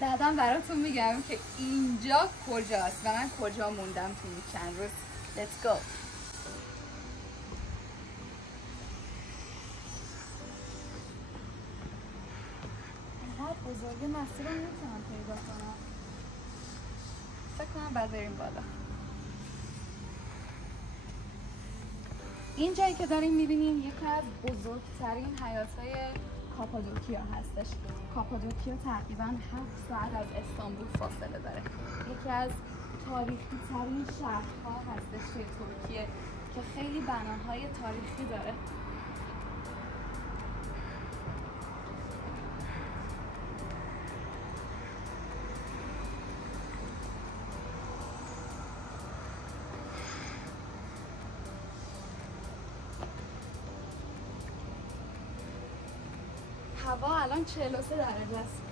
بعدم براتون میگم که اینجا کجاست و من کجا موندم تو این چند روز. Let's go. اینقدر بزرگه مسیر رو نمیتونم پیدا کنم. فکر کنم بعد بریم بالا. این جایی که داریم میبینیم یکی از بزرگترین حیاط‌های کاپادوکیا هستش. کاپادوکیا تقریباً 7 ساعت از استانبول فاصله داره. یکی از تاریخی ترین شهرها هستش توی ترکیه که خیلی بناهای تاریخی داره. هوا الان 43 درجه است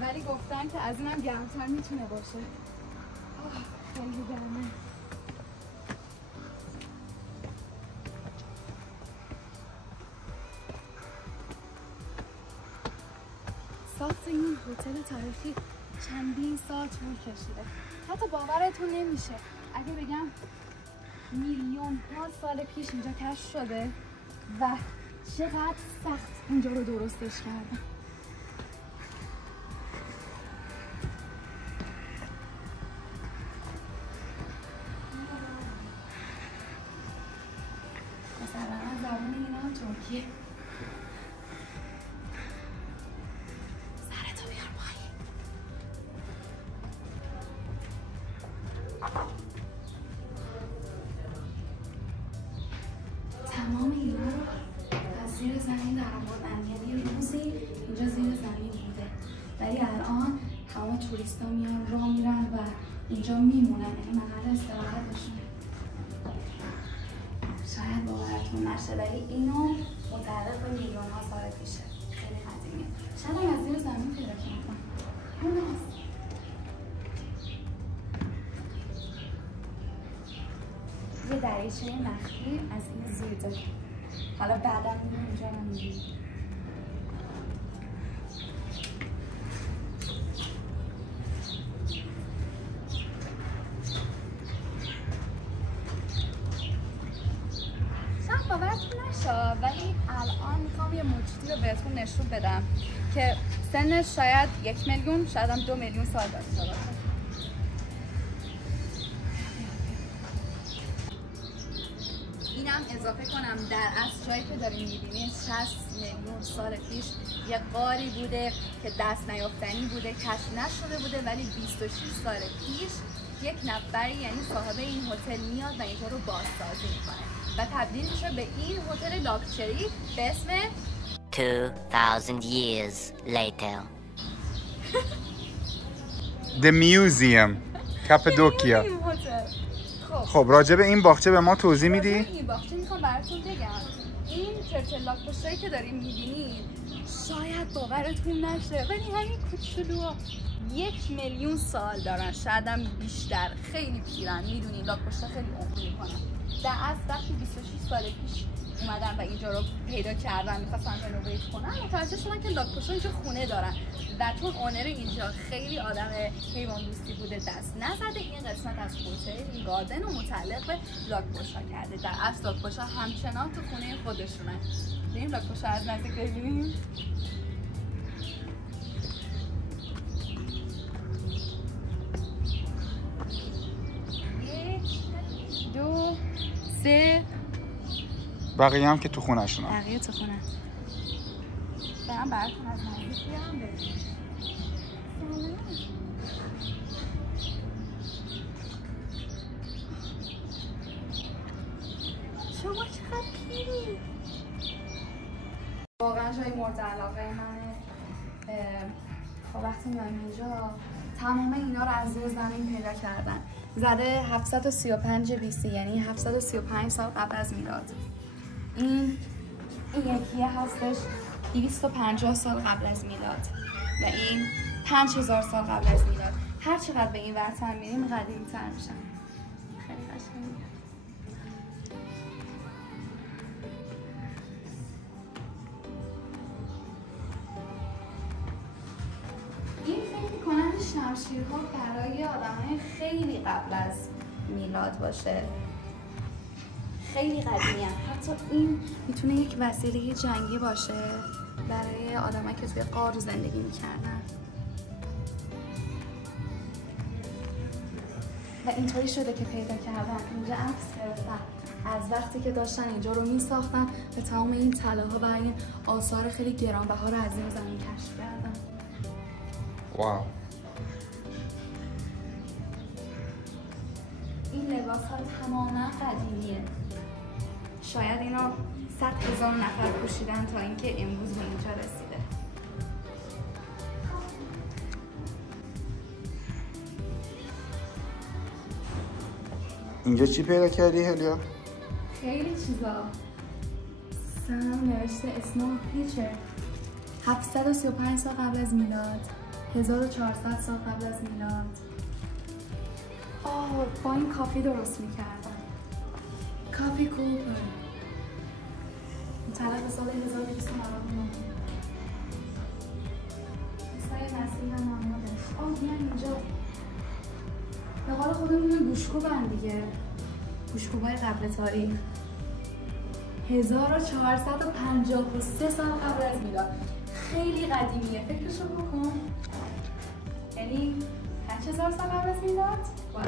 ولی گفتن که از اینم گرمتر میتونه باشه. خیلی گرمه. ساخت این هتل تاریخی چندین سال طول کشیده. حتی باورتون نمیشه اگه بگم میلیون ها سال پیش اینجا کشف شده و چقدر سخت اینجا رو درستش کردن. مثلا زبان اینا هم ترکیه. سرتو بیار پایین. تمام اینا رو زیر زمین در آوردن، یعنی روزی اینجا زیر زمین بوده ولی الان همه توریستا میان راه میرن و اینجا میمونن، یعنی محل استراحتشونه. شاید باورتون نشه ولی اینو متعلق به میلیون ها سال پیشه. خیلی قدیمیه. شاید هم از زیر زمین پیدا کردن. یه دریچه مخفی از این زیر داره. حالا بعدا میریم اینجا رو میریم. شاید باورتون نشه ولی الان میخوام یه موجودی رو بهتون نشون بدم که سنش شاید 1 میلیون شاید هم 2 میلیون سال داشته باشه. اینم اضافه کنم در اصل جایی که داریم میبینید 60 میلیون سال پیش یه غاری بوده که دست نیافتنی بوده، کشف نشده بوده ولی 26 سال پیش یک نفری یعنی صاحب این هتل میاد و اینجا رو بازسازی میکنه و تبدیل میشه به این هتل لاکچری به اسم 2000 years later. The Museum کاپادوکیا. خب راجع به این باغچه به ما توضیح میدی؟ این باغچه میخوام براتون بگم. این چرچل لاک‌پشتایی که داریم میبینید شاید باورتون نشه ولی همین کوچولوها 1 میلیون سال دارن، شاید هم بیشتر. خیلی پیرن. میدونین لاک‌پشتا خیلی عمر میکنن. در اصل وقتی 26 سال پیش اومدن و اینجا رو پیدا کردن میخواستن رنوویت کنن متوجه شدن که لاک‌پشتا اینجا خونه دارن و چون اونر اینجا خیلی آدم حیوان دوستی بوده دست نزده این قسمت از هتل این گاردن رو متعلق به لاک‌پشتا کرده. در اصل لاک‌پشتا همچنان تو خونه خودشونه. بریم لاک‌پشتا از نزدیک ببینیم. 1 2 3 بقیه هم که تو خونه شونن. بقیه تو خونه. برام براتون از نزدیک بیارم ببینیم. شما چقدر پیری. واقعا جای مورد علاقه منه. خب وقتی میایم اینجا تمام اینا رو از زیر زمین پیدا کردن. زده 735 BC یعنی 735 سال قبل از میلاد. این یکیه هستش 250 سال قبل از میلاد و این 5000 سال قبل از میلاد. هر چقدر به این ورتر میریم قدیمی‌تر میشن. خیلی قشنگه. این فکر می‌کنم شمشیرها برای آدمای خیلی قبل از میلاد باشه. خیلی قدیمی هم. حتی این میتونه یک وسیله جنگی باشه برای آدمایی که توی غار زندگی میکردن. و اینطوری شده که پیدا کردن اینجا عکس گرفتن از وقتی که داشتن اینجا رو میساختن و تمام این طلاها و این آثار خیلی گرانبها رو از این زمین کشف کردن. واو. این لباس ها تماما قدیمیه. شاید اینا 100,000 نفر پوشیدن تا اینکه امروز به اینجا رسیده. اینجا چی پیدا کردی هلیا؟ خیلی چیزا. سم نوشته اسمال پیچر 735 سال قبل از میلاد، 1400 سال قبل از میلاد. با این کافی درست میکردن. کافی کوپر متولد سال 1299. عیسی مسیح هم آمادش. بیان اینجا. به قول خودمون گوشکوبن دیگه. گوشکوبای قبل تاریخ. 1453 سال قبل از میلاد. خیلی قدیمیه. فکرشو بکن. یعنی 8000 سال قبل از میلاد؟ واو.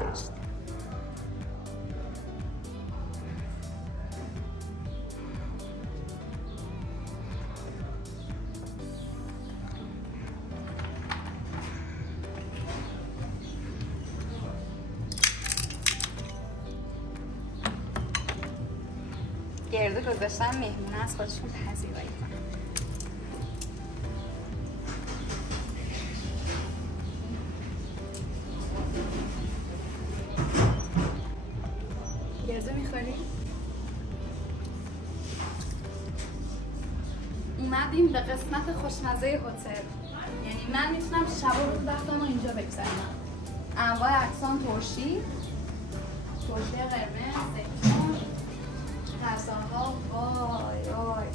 گرده گذاشتن مهمونه از خودشون پذیرایی کنن. گرده میخوری؟ اومدیم به قسمت خوشمزه هتل. یعنی من میتونم شب و روز وقتمو اینجا بگذرونم. انواع اقسام ترشی قرمز، زیتون، غذاها. وای وای.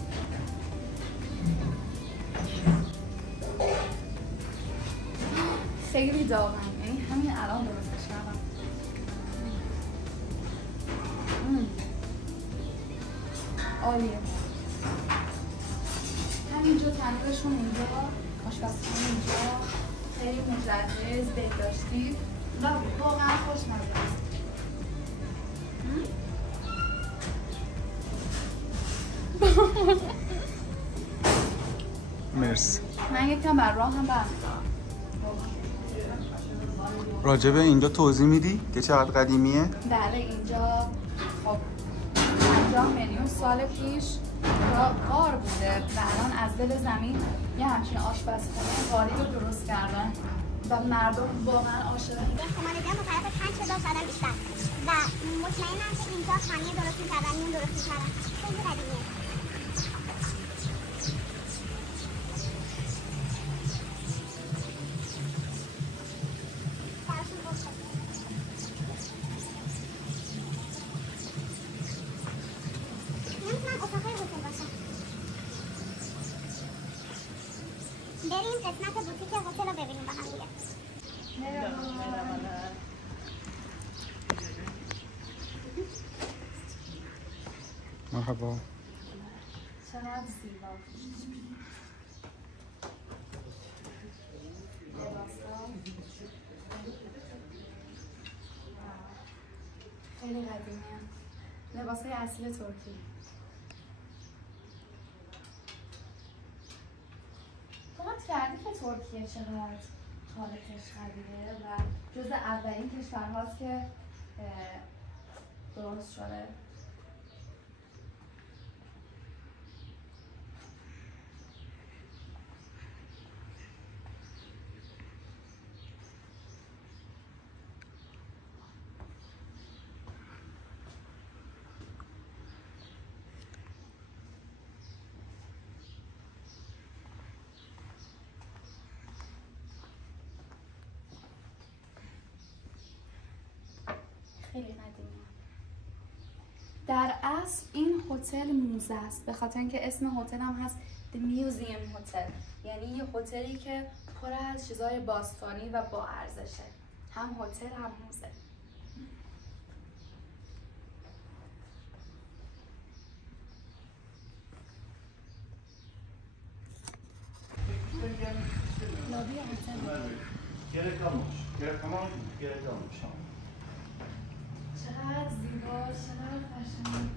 خیلی داغن. یعنی همین الان درستش کردم. عالیه. همینجا تنورشون اینجا، آشپزخونه اینجا، خیلی مجهز، بهداشتی و واقعا خوشمزه است. مرسی. من یکم بر راه هم برمی‌دارم. راجبه اینجا توضیح میدی که چقدر قدیمیه؟ بله اینجا خب 50 میلیون سال پیش غار بوده و الان از دل زمین یه همچین آشپزخونه غاری رو درست کردن و مردم واقعا عاشقن. احتمال زیاد متوسط 5000 سال بیشتر و مطمئنم که اینجا خانه درست می‌کردن، نون درست می‌کردن. خیلی قدیمیه. بریم قسمت بوتیک هتل رو ببینیم با هم دیگه. مرحبا. چقدر زیبا. خیلی قدیمیه. لباسای اصلی ترکی. دقت کردی که ترکیه چقدر خالقش قدیمه و جز اولین کشورهاست که درست شده. خیلی قدیمیه. در اصل این هتل موزه است به خاطر اینکه اسم هتل هم هست The Museum Hotel، یعنی یه هتلی که پر از چیزای باستانی و با ارزشه، هم هتل هم موزه. لابی هتل gerek kalmamış. چقدر زیبا، چقدر قشنگ.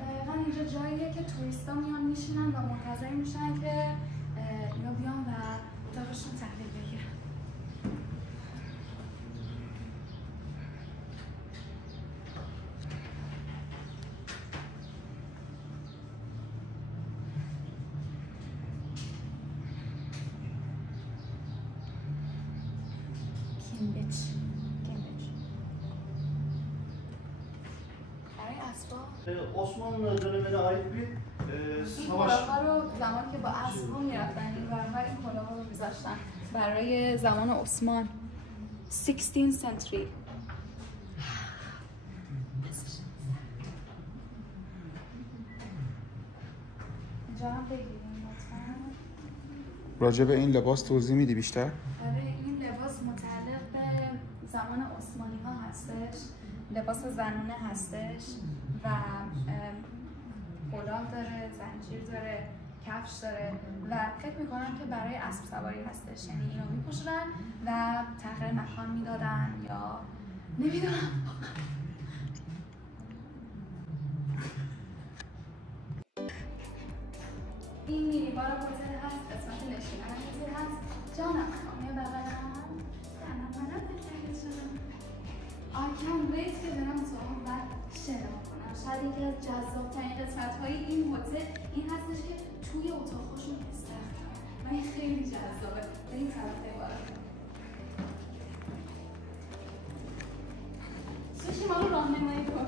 دقیقا اینجا جاییه که توریستا میان میشینن و منتظر میشن که یا بیان و اتاقشون تحویل بگیرن. کیمبریج. برای اسباب Osmanlı dönemine ait bir این savaş. کلاه‌ها رو زمان که با اسب‌ها میرفتن این ورها این کلاه‌ها رو میذاشتن برای زمان عثمان 16th century. اینجا هم بگیریم لطفاً. راجع به این لباس توضیح میدی بیشتر؟ آره این لباس متعلق به زمان عثمانی ها هستش، لباس زنونه هستش و کلاه داره، زنجیر داره، کفش داره و فکر میکنم که برای اسب سواری هستش، یعنی اینو میپوشیدن و تغییر مکان میدادن یا نمیدونم. این مینی بار هتل هست، قسمت نشیمن هتل هست. جانم خانه بغلم منم بهتره شدم. I can't wait که برم اتاقم و شنا کنم. شاید یکی از جذاب‌ترین قسمت‌های این هتل این هستش که توی اتاق‌هاشون استخر دارن و این خیلی جذابه. بریم طرف بارم. سوشی ما رو راهنمایی کن.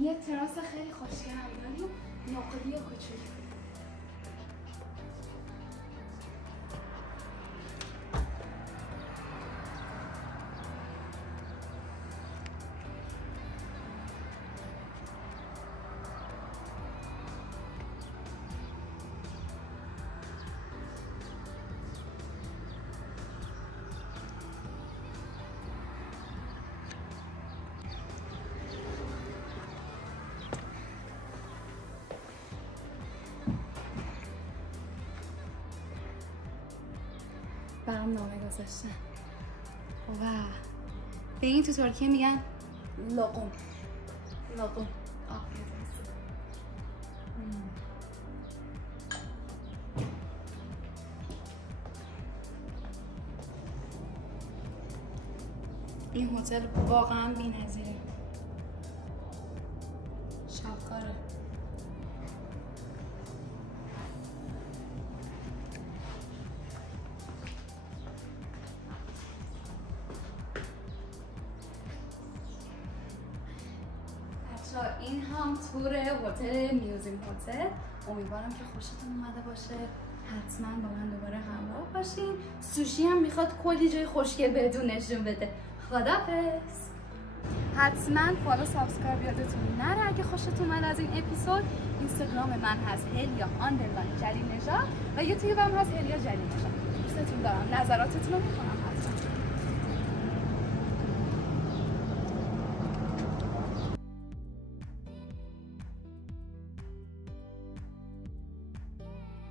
یه تراس خیلی خوشگل ولی نقلی و کوچیک. برام نامه گذاشتن و به این تو ترکیه میگن لقم. این هتل واقعا بی‌نظیره، شاهکاره. این هم تور هتل میوزیم هتل. امیدوارم که خوشتون اومده باشه. حتما با من دوباره همراه باشین. سوشی هم میخواد کلی جای خوشگل بهتون نشون بده. خدافظ. حتما فالو سابسکرایب یادتون نره. اگه خوشتون اومد از این اپیزود، اینستاگرام من هست هلیا_جلیل نژاد و یوتیوبم هست هلیا جلیل نژاد. دوستتون دارم. نظراتتون رو میخوام.